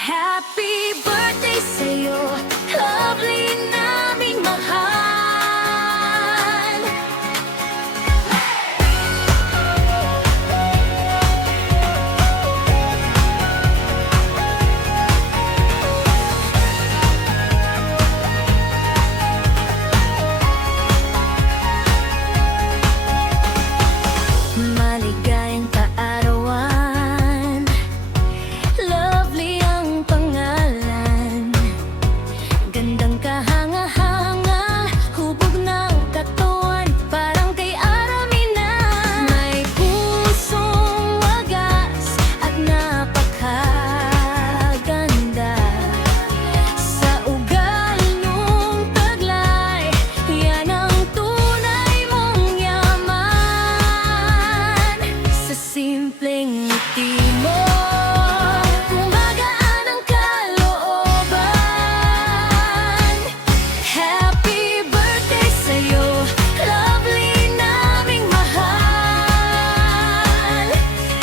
Happy birthday sa'yo, lovely naming mahal. Maligayang kaarawan, lovely ang pangalan. Gandang kahanga-hanga, hubog ng katawan, parang kay Aramina. May pusong wagas at napakaganda. Sa ugal nung taglay, yan ang tunay mong yaman. Sa simpleng ngiti mo, gumagaan ang kalooban. Happy birthday sa'yo, lovely naming mahal.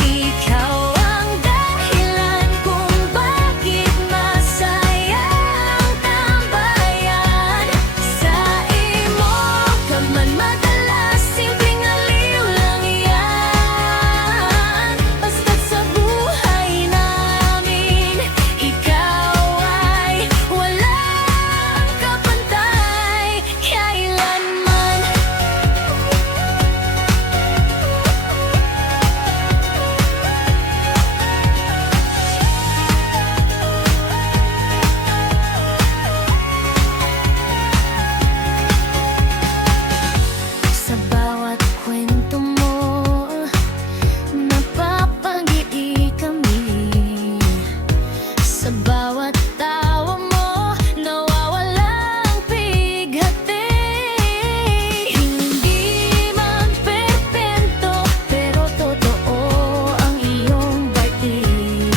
Ikaw ang dahilan kung bakit masaya ang tambayan. Sa imo ka man madalas, simpleng aliw lang yan. Basta't sa buhay namin, ikaw ay walang kapantay kailanman. Sa bawat kwento mo, napapangiti kami. Sa bawat tawa mo, nawawalang pighati. Hindi man perpekto, pero totoo ang iyong birthday.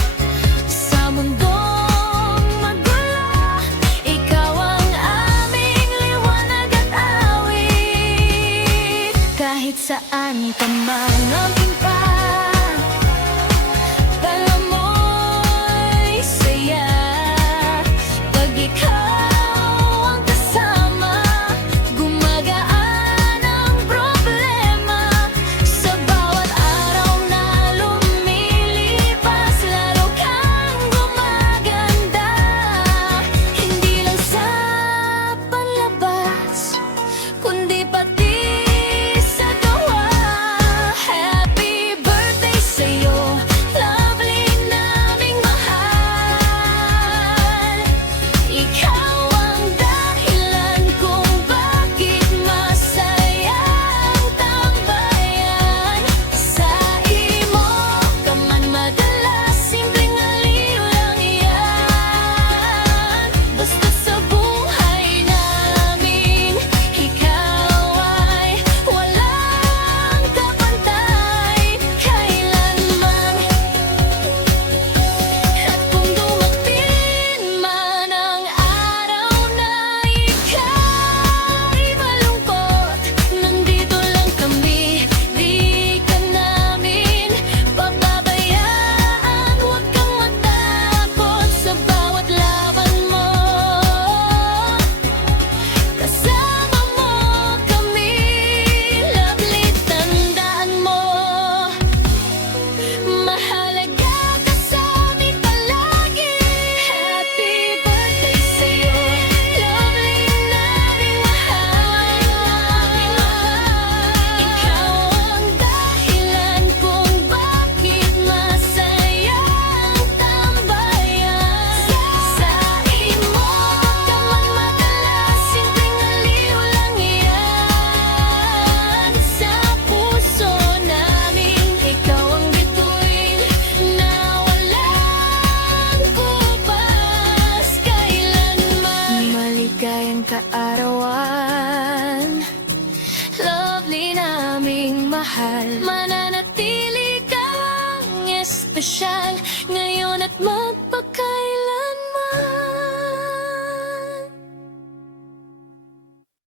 Sa mundong magulo, ikaw ang aming liwanag at awit. Kahit saan ka man magpunta, dala mo'y saya. Pag ikaw ang kasama, gumagaan ang problema. Sa bawat araw na lumilipas, lalo kang gumaganda. Hindi lang sa panlabas, kundi pati sa gawa. Happy birthday sa'yo, lovely naming mahal. Ikaw ang dahilan kung bakit masaya ang tambayan. Sa imo ka man madalas, simpleng aliw lang yan. Basta't sa buhay namin, ikaw ay walang kapantay kailanman. At kung dumating man ang araw na ika'y malungkot, nandito lang kami, di ka namin pababayaan. Huwag kang matakot sa bawat laban mo, kasama mo kami, lovely, tandaan mo. Mahalaga ka sa amin palagi. Happy birthday sa'yo, lovely naming mahal. Ikaw ang dahilan kung bakit masaya ang tambayan. Sa imo ka man madalas, simpleng aliw lang yan. Sa puso namin, ikaw ang bituin na walang kupas kailanman. Maligayang kaarawan, lovely naming mahal. Mananatili kang espesyal ngayon at mag